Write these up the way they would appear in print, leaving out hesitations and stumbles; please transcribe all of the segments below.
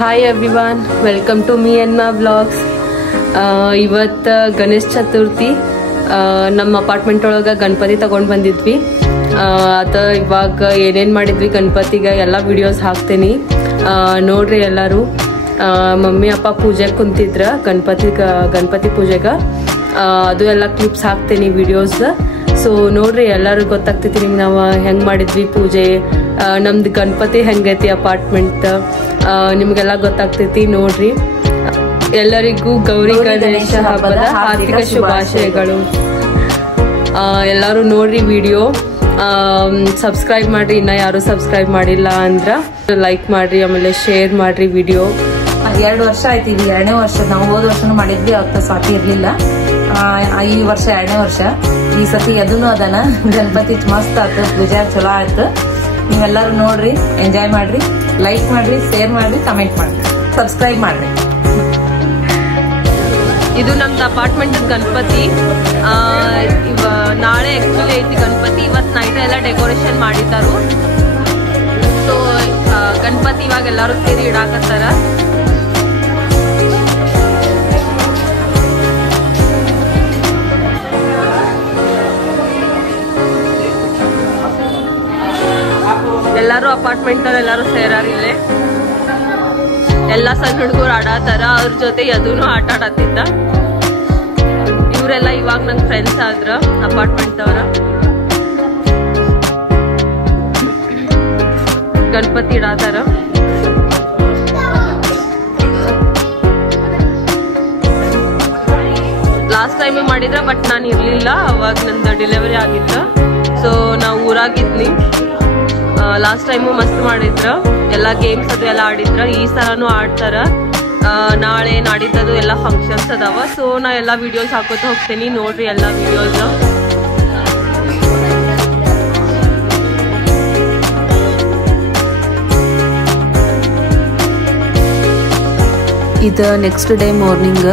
Hi everyone, welcome to me and my vlogs. ಇವತ್ತು ಗಣೇಶ ಚತುರ್ಥಿ. ನಮ್ಮ apartment ಒಳಗೆ ಗಣಪತಿ ತಗೊಂಡು ಬಂದಿದ್ವಿ. ಅದು ಇವಾಗ ಏನೇನು ಮಾಡಿದ್ವಿ ಗಣಪತಿಗೆ ಎಲ್ಲ ವಿಡಿಯೋಸ್ ಹಾಕ್ತೀನಿ, ನೋಡ್ರಿ ಎಲ್ಲರೂ. ಮಮ್ಮಿ ಅಪ್ಪ ಪೂಜೆಗೆ ಕುಂತಿದ್ರ ಗಣಪತಿ ಪೂಜೆಗೆ. ಅದು ಎಲ್ಲ ಕ್ಲಿಪ್ಸ್ ಹಾಕ್ತೀನಿ ವಿಡಿಯೋಸ್. ಸೊ ನೋಡ್ರಿ, ಎಲ್ಲರೂ ಗೊತ್ತಾಗ್ತೈತಿ ನಿಮ್ಗೆ ನಾವು ಹೆಂಗೆ ಮಾಡಿದ್ವಿ ಪೂಜೆ, ನಮ್ದು ಗಣಪತಿ ಹೆಂಗೈತಿ ಅಪಾರ್ಟ್ಮೆಂಟ್, ನಿಮ್ಗೆಲ್ಲ ಗೊತ್ತಾಗ್ತೈತಿ. ನೋಡ್ರಿ, ಎಲ್ಲರಿಗೂ ಗೌರಿ ಗಣೇಶ ಹಬ್ಬದ ಹಾರ್ದಿಕ ಶುಭಾಶಯಗಳು. ಎಲ್ಲರೂ ನೋಡ್ರಿ ವಿಡಿಯೋ, ಸಬ್ಸ್ಕ್ರೈಬ್ ಮಾಡ್ರಿ. ಇನ್ನ ಯಾರು ಸಬ್ಸ್ಕ್ರೈಬ್ ಮಾಡಿಲ್ಲ ಅಂದ್ರ ಲೈಕ್ ಮಾಡ್ರಿ, ಆಮೇಲೆ ಶೇರ್ ಮಾಡ್ರಿ ವಿಡಿಯೋ. 2 ವರ್ಷ ಆಯ್ತು, ಇದು 2ನೇ ವರ್ಷ. ನಾವು ಹೋದ ವರ್ಷನೂ ಮಾಡಿದ್ವಿ, ಅವತ್ತ ಸ್ವಾತಿ ಇರ್ಲಿಲ್ಲ. ಈ ವರ್ಷ 2ನೇ ವರ್ಷ. ಈ ಸತಿ ಅದನ್ನು ಅದನ ಗಣಪತಿ ಮಸ್ತ್ ಆಯ್ತು, ಪೂಜೆ ಚಲೋ ಆಯ್ತು. ನೀವೆಲ್ಲರೂ ನೋಡ್ರಿ, ಎಂಜಾಯ್ ಮಾಡ್ರಿ, ಲೈಕ್ ಮಾಡ್ರಿ, ಶೇರ್ ಮಾಡ್ರಿ, ಕಮೆಂಟ್ ಮಾಡ್ರಿ, ಸಬ್ಸ್ಕ್ರೈಬ್ ಮಾಡ್ರಿ. ಇದು ನಮ್ದು ಅಪಾರ್ಟ್ಮೆಂಟ್ ಗಣಪತಿ. ನಾಳೆ ಆಕ್ಚುಲಿ ಐತಿ ಗಣಪತಿ. ಇವತ್ತು ನೈಟ್ ಎಲ್ಲ ಡೆಕೋರೇಷನ್ ಮಾಡಿದ್ದಾರು. ಸೊ ಗಣಪತಿ ಇವಾಗ ಎಲ್ಲರೂ ಸೇರಿ ಇಡಾಕತ್ತಾರ. ಎಲ್ಲಾರು ಅಪಾರ್ಟ್ಮೆಂಟ್ ಅವ್ರ ಎಲ್ಲಾರು ಸೇರಾರ. ಇಲ್ಲೇ ಎಲ್ಲ ಸಣ್ಣ ಹುಡುಗರು ಆಡಾತಾರ, ಅವ್ರ ಜೊತೆ ಯದುನು ಆಟ ಆಡತ್ತಿದ್ದ. ಇವರೆಲ್ಲ ಇವಾಗ ನಂಗೆ ಫ್ರೆಂಡ್ಸ್ ಆದ್ರ ಅಪಾರ್ಟ್ಮೆಂಟ್ ಅವರ. ಗಣಪತಿ ಇಡಾತಾರ. ಲಾಸ್ಟ್ ಟೈಮ್ ಮಾಡಿದ್ರ, ಬಟ್ ನಾನು ಇರ್ಲಿಲ್ಲ ಅವಾಗ, ನಂದು ಡೆಲಿವರಿ ಆಗಿತ್ತ. ಸೊ ನಾವು ಊರಾಗಿದ್ನಿ. ಲಾಸ್ಟ್ ಟೈಮು ಮಸ್ತ್ ಮಾಡಿದ್ರ, ಎಲ್ಲ ಗೇಮ್ಸ್ ಅದು ಎಲ್ಲ ಆಡಿದ್ರ. ಈ ಸಲನೂ ಆಡ್ತಾರ. ನಾಳೆ ನಾಡಿದ್ದದು ಎಲ್ಲ ಫಂಕ್ಷನ್ಸ್ ಅದಾವ. ಸೊ ನಾ ಎಲ್ಲ ವಿಡಿಯೋಸ್ ಹಾಕೋತ ಹೋಗ್ತೀನಿ, ನೋಡ್ರಿ ಎಲ್ಲ ವಿಡಿಯೋಸ್. ಇದು ನೆಕ್ಸ್ಟ್ ಡೇ ಮಾರ್ನಿಂಗ್.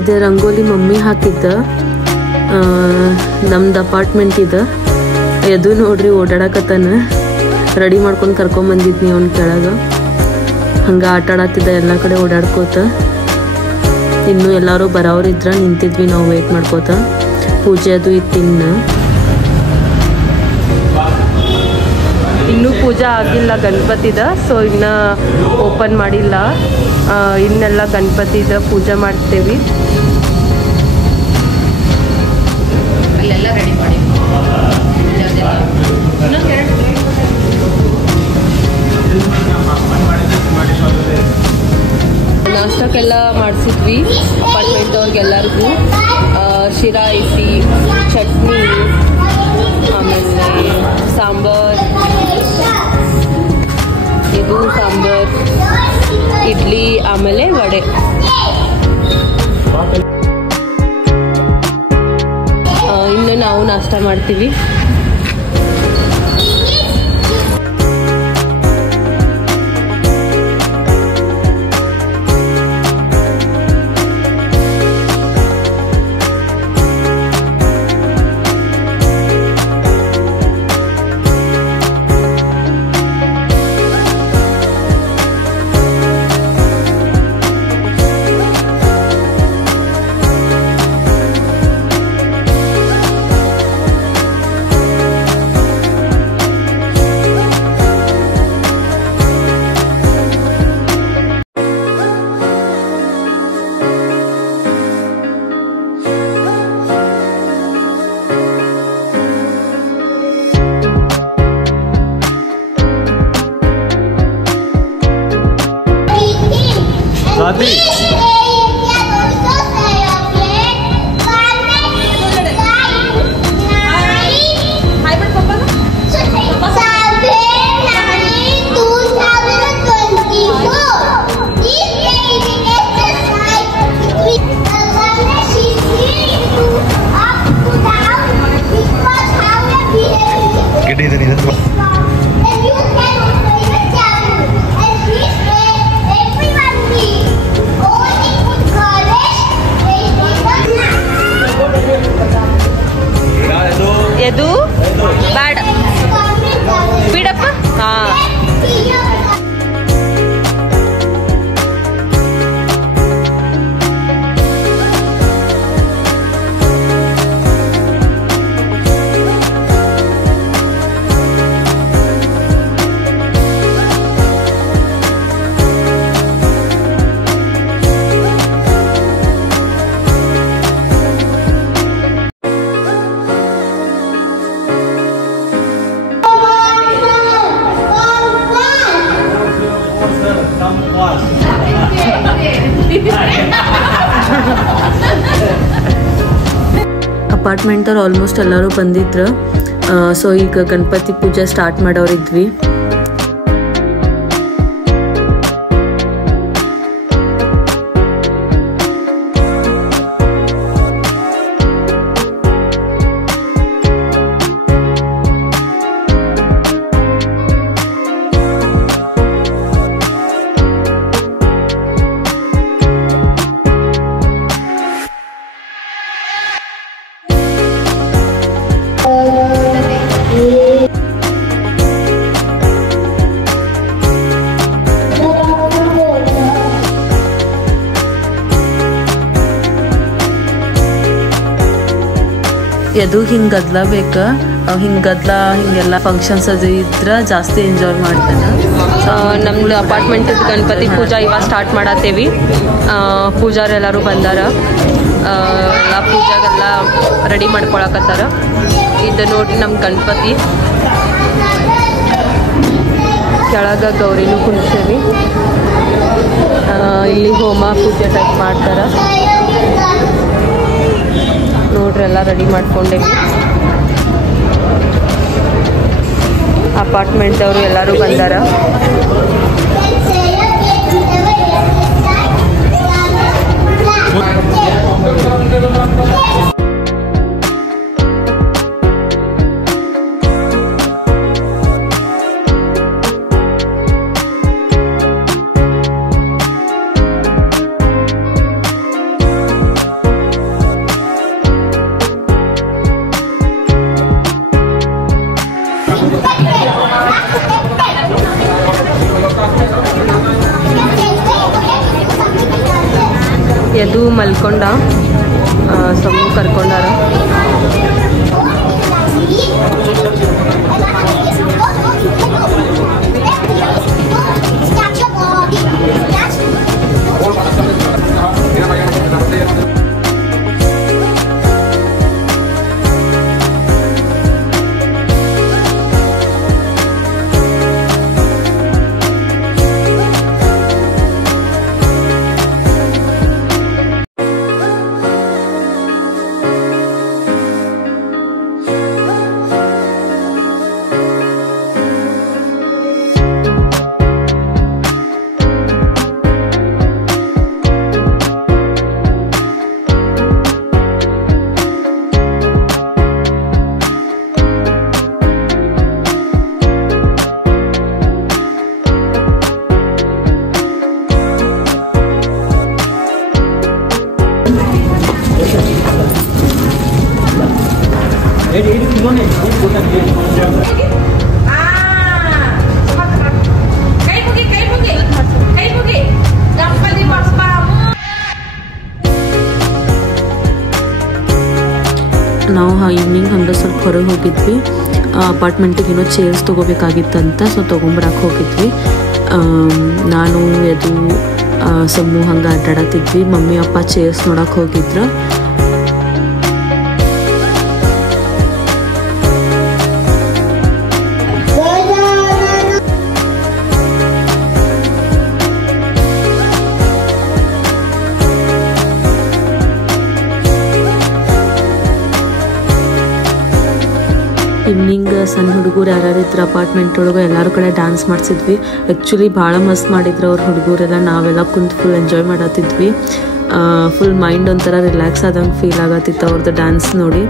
ಇದು ರಂಗೋಲಿ ಮಮ್ಮಿ ಹಾಕಿದ್ದ. ನಮ್ದು ಅಪಾರ್ಟ್ಮೆಂಟ್ ಇದು. ಎದು ನೋಡ್ರಿ ಓಡಾಡಕತ್ತಾನ. ರೆಡಿ ಮಾಡ್ಕೊಂಡು ಕರ್ಕೊಂಬಂದಿದ್ನಿ ಅವ್ನ ಕೆಳಗೆ. ಹಂಗೆ ಆಟ ಆಡತ್ತಿದ್ದ ಎಲ್ಲ ಕಡೆ ಓಡಾಡ್ಕೋತ. ಇನ್ನೂ ಎಲ್ಲರೂ ಬರೋರಿದ್ರ ನಿಂತಿದ್ವಿ ನಾವು ವೇಟ್ ಮಾಡ್ಕೋತ. ಪೂಜೆ ಅದು ಇತ್ತಿನ್ನು. ಇನ್ನೂ ಪೂಜೆ ಆಗಿಲ್ಲ ಗಣಪತಿದ. ಸೊ ಇನ್ನು ಓಪನ್ ಮಾಡಿಲ್ಲ. ಇನ್ನೆಲ್ಲ ಗಣಪತಿದ ಪೂಜೆ ಮಾಡ್ತೇವಿ. ಅಲ್ಲೆಲ್ಲ ರೆಡಿ ಮಾಡಿ ನಾಷ್ಟಕ್ಕೆಲ್ಲ ಮಾಡಿಸಿದ್ವಿ ಅಪಾರ್ಟ್ಮೆಂಟ್ ಅವ್ರಿಗೆಲ್ಲರಿಗೂ. ಶಿರಾ ಐತಿ, ಚಟ್ನಿ, ಆಮೇಲೆ ಸಾಂಬಾರ್, ಇದು ಸಾಂಬಾರ್, ಇಡ್ಲಿ, ಆಮೇಲೆ ವಡೆ. ಇನ್ನು ನಾವು ನಾಷ್ಟ ಮಾಡ್ತೀವಿ. ಎದು ಬ್ಯಾಡ ಬಿಡಪ್ಪ. ಹಾ ಅಪಾರ್ಟ್ಮೆಂಟವ್ರು ಆಲ್ಮೋಸ್ಟ್ ಎಲ್ಲರೂ ಬಂದಿದ್ರು. ಸೊ ಈಗ ಗಣಪತಿ ಪೂಜೆ ಸ್ಟಾರ್ಟ್ ಮಾಡೋರಿದ್ವಿ. ಅದು ಹಿಂಗೆ ಗದ್ಲಬೇಕು, ಹಿಂಗೆ ಗದ್ಲ ಹಿಂಗೆಲ್ಲ ಫಂಕ್ಷನ್ಸ್ ಅದು ಇದ್ರೆ ಜಾಸ್ತಿ ಎಂಜಾಯ್ ಮಾಡ್ತಾನೆ. ನಮ್ದು ಅಪಾರ್ಟ್ಮೆಂಟ್ ಗಣಪತಿ ಪೂಜಾ ಇವಾಗ ಸ್ಟಾರ್ಟ್ ಮಾಡತ್ತೇವಿ. ಪೂಜಾರು ಎಲ್ಲರೂ ಬಂದಾರ. ಎಲ್ಲ ಪೂಜಾಗೆಲ್ಲ ರೆಡಿ ಮಾಡ್ಕೊಳಕತ್ತಾರ. ಇದು ನೋಡಿ ನಮ್ಮ ಗಣಪತಿ ಕೆಳಗ ಗೌರಿನೂ ಕುಣಿಸೇವಿ. ಇಲ್ಲಿ ಹೋಮ ಪೂಜೆ ಟೈಪ್ ಮಾಡ್ತಾರೆ ನೋಡ್ರಿ. ಎಲ್ಲ ರೆಡಿ ಮಾಡ್ಕೊಂಡೇವಿ. ಅಪಾರ್ಟ್ಮೆಂಟ್ ಅವರು ಎಲ್ಲರೂ ಬಂದಾರ. ಎದು ಮಲ್ಕೊಂಡ ಸೊಮ್ಮು ಕರ್ಕೊಂಡಾರ. ನಾವು ಈವ್ನಿಂಗ್ ಹಂಗೆ ಸ್ವಲ್ಪ ಹೊರಗೆ ಹೋಗಿದ್ವಿ. ಅಪಾರ್ಟ್ಮೆಂಟಿಗೆ ಏನೋ ಚೇರ್ಸ್ ತೊಗೋಬೇಕಾಗಿತ್ತಂತ, ಸೊ ತೊಗೊಂಬರಕ್ಕೆ ಹೋಗಿದ್ವಿ. ನಾನು ಅದು ಸಮ್ಮು ಹಂಗೆ ಆಟಾಡತ್ತಿದ್ವಿ. ಮಮ್ಮಿ ಅಪ್ಪ ಚೇರ್ಸ್ ನೋಡಕ್ಕೆ ಹೋಗಿದ್ರು. ಈವ್ನಿಂಗ್ ಸಣ್ಣ ಹುಡುಗರು ಯಾರ್ಯಾರಿದ್ರು ಅಪಾರ್ಟ್ಮೆಂಟ್ ಒಳಗೆ ಎಲ್ಲರೂ ಕಡೆ ಡ್ಯಾನ್ಸ್ ಮಾಡಿಸಿದ್ವಿ. ಆ್ಯಕ್ಚುಲಿ ಭಾಳ ಮಸ್ತ್ ಮಾಡಿದ್ರು ಅವ್ರ ಹುಡುಗರೆಲ್ಲ. ನಾವೆಲ್ಲ ಕುಂತು ಫುಲ್ ಎಂಜಾಯ್ ಮಾಡತ್ತಿದ್ವಿ. ಫುಲ್ ಮೈಂಡ್ ಒಂಥರ ರಿಲ್ಯಾಕ್ಸ್ ಆದಂಗೆ ಫೀಲ್ ಆಗತ್ತಿತ್ತು ಅವ್ರದ್ದು ಡ್ಯಾನ್ಸ್ ನೋಡಿ.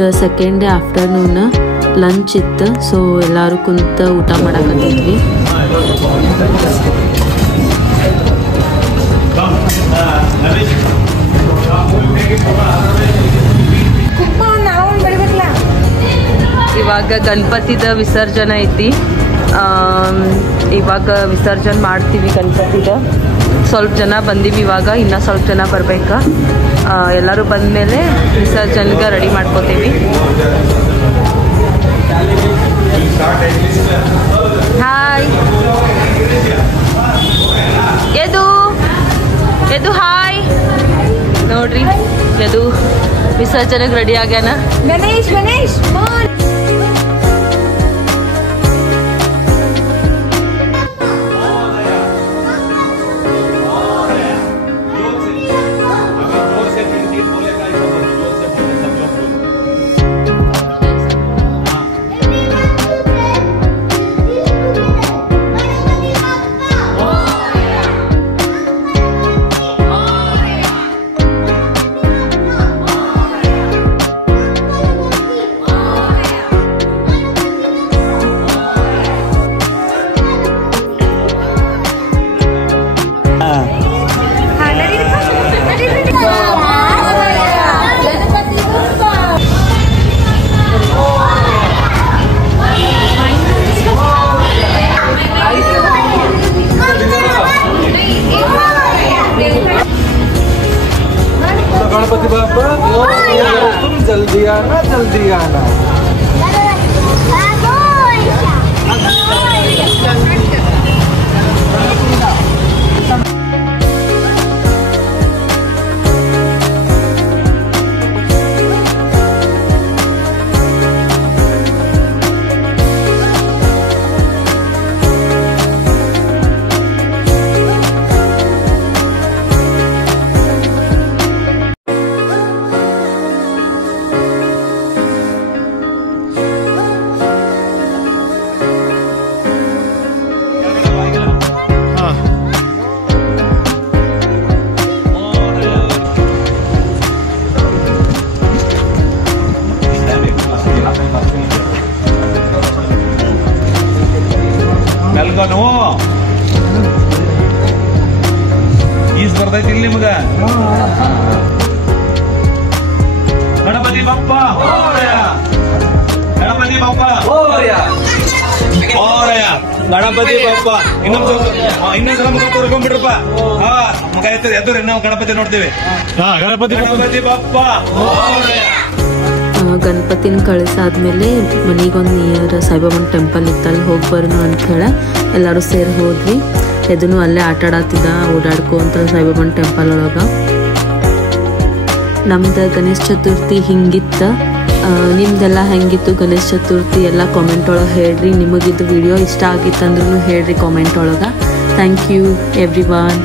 ಇದು ಸೆಕೆಂಡ್ ಡೇ ಆಫ್ಟರ್ನೂನ್ ಲಂಚ್ ಇತ್ತು. ಸೊ ಎಲ್ಲರೂ ಕುಂತ ಊಟ ಮಾಡಕತ್ತಿದ್ವಿ. ಇವಾಗ ಗಣಪತಿದ ವಿಸರ್ಜನೆ ಐತಿ. ಇವಾಗ ವಿಸರ್ಜನೆ ಮಾಡ್ತೀವಿ ಗಣಪತಿದ. ಸ್ವಲ್ಪ ಜನ ಬಂದೀವಿ, ಇವಾಗ ಇನ್ನೂ ಸ್ವಲ್ಪ ಜನ ಬರ್ಬೇಕು. ಎಲ್ಲರೂ ಬಂದಮೇಲೆ ವಿಸರ್ಜನೆಗೆ ರೆಡಿ ಮಾಡ್ಕೋತೀವಿ. ಹಾಯ್ ಎದು ಹಾಯ್ ನೋಡ್ರಿ, ಎದು ವಿಸರ್ಜನೆಗೆ ರೆಡಿ ಆಗ್ಯಾನ. ಗಣೇಶ್ गणपति बाप्पा तुम जल्दी आना जल्दी आना. ಈಸ್ ಬರ್ತೈತಿ ನಿಮಗ. ಗಣಪತಿ ಬಪ್ಪ ಗಣಪತಿ ಬಪ್ಪ ಗಣಪತಿ ಬಪ್ಪ ಇನ್ನೊಂದ್ಸಲ ಮುಖ ತೋರ್ಕೊಂಡ್ಬಿಡ್ರಪ್ಪ. ಮುಖ ಎತ್ತದ ಎದುರು ನಾವು ಗಣಪತಿ ನೋಡ್ತೀವಿ. ಗಣಪತಿ ಬಪ್ಪ. ಗಣಪತಿನ ಕಳಿಸಾದ್ಮೇಲೆ ಮನೆಗೊಂದು ನಿಯರ್ ಸಾಯಿಬಾಬಾನ ಟೆಂಪಲ್ ಇತ್ತಲ್ಲಿ ಹೋಗಿ ಬರೋಣ ಅಂತ ಹೇಳ ಎಲ್ಲರೂ ಸೇರಿ ಹೋದ್ವಿ. ಇದನ್ನು ಅಲ್ಲೇ ಆಟ ಆಡತ್ತಿದ್ದ ಓಡಾಡ್ಕೊಂತ ಸಾಯಿಬಾಬಾನ ಟೆಂಪಲ್ ಒಳಗೆ. ನಮ್ದು ಗಣೇಶ ಚತುರ್ಥಿ ಹಿಂಗಿತ್ತು. ನಿಮ್ದೆಲ್ಲ ಹೆಂಗಿತ್ತು ಗಣೇಶ ಚತುರ್ಥಿ ಎಲ್ಲ ಕಾಮೆಂಟ್ ಒಳಗೆ ಹೇಳ್ರಿ. ನಿಮಗಿದು ವಿಡಿಯೋ ಇಷ್ಟ ಆಗಿತ್ತಂದ್ರೂ ಹೇಳ್ರಿ ಕಾಮೆಂಟ್ ಒಳಗೆ. Thank you every one.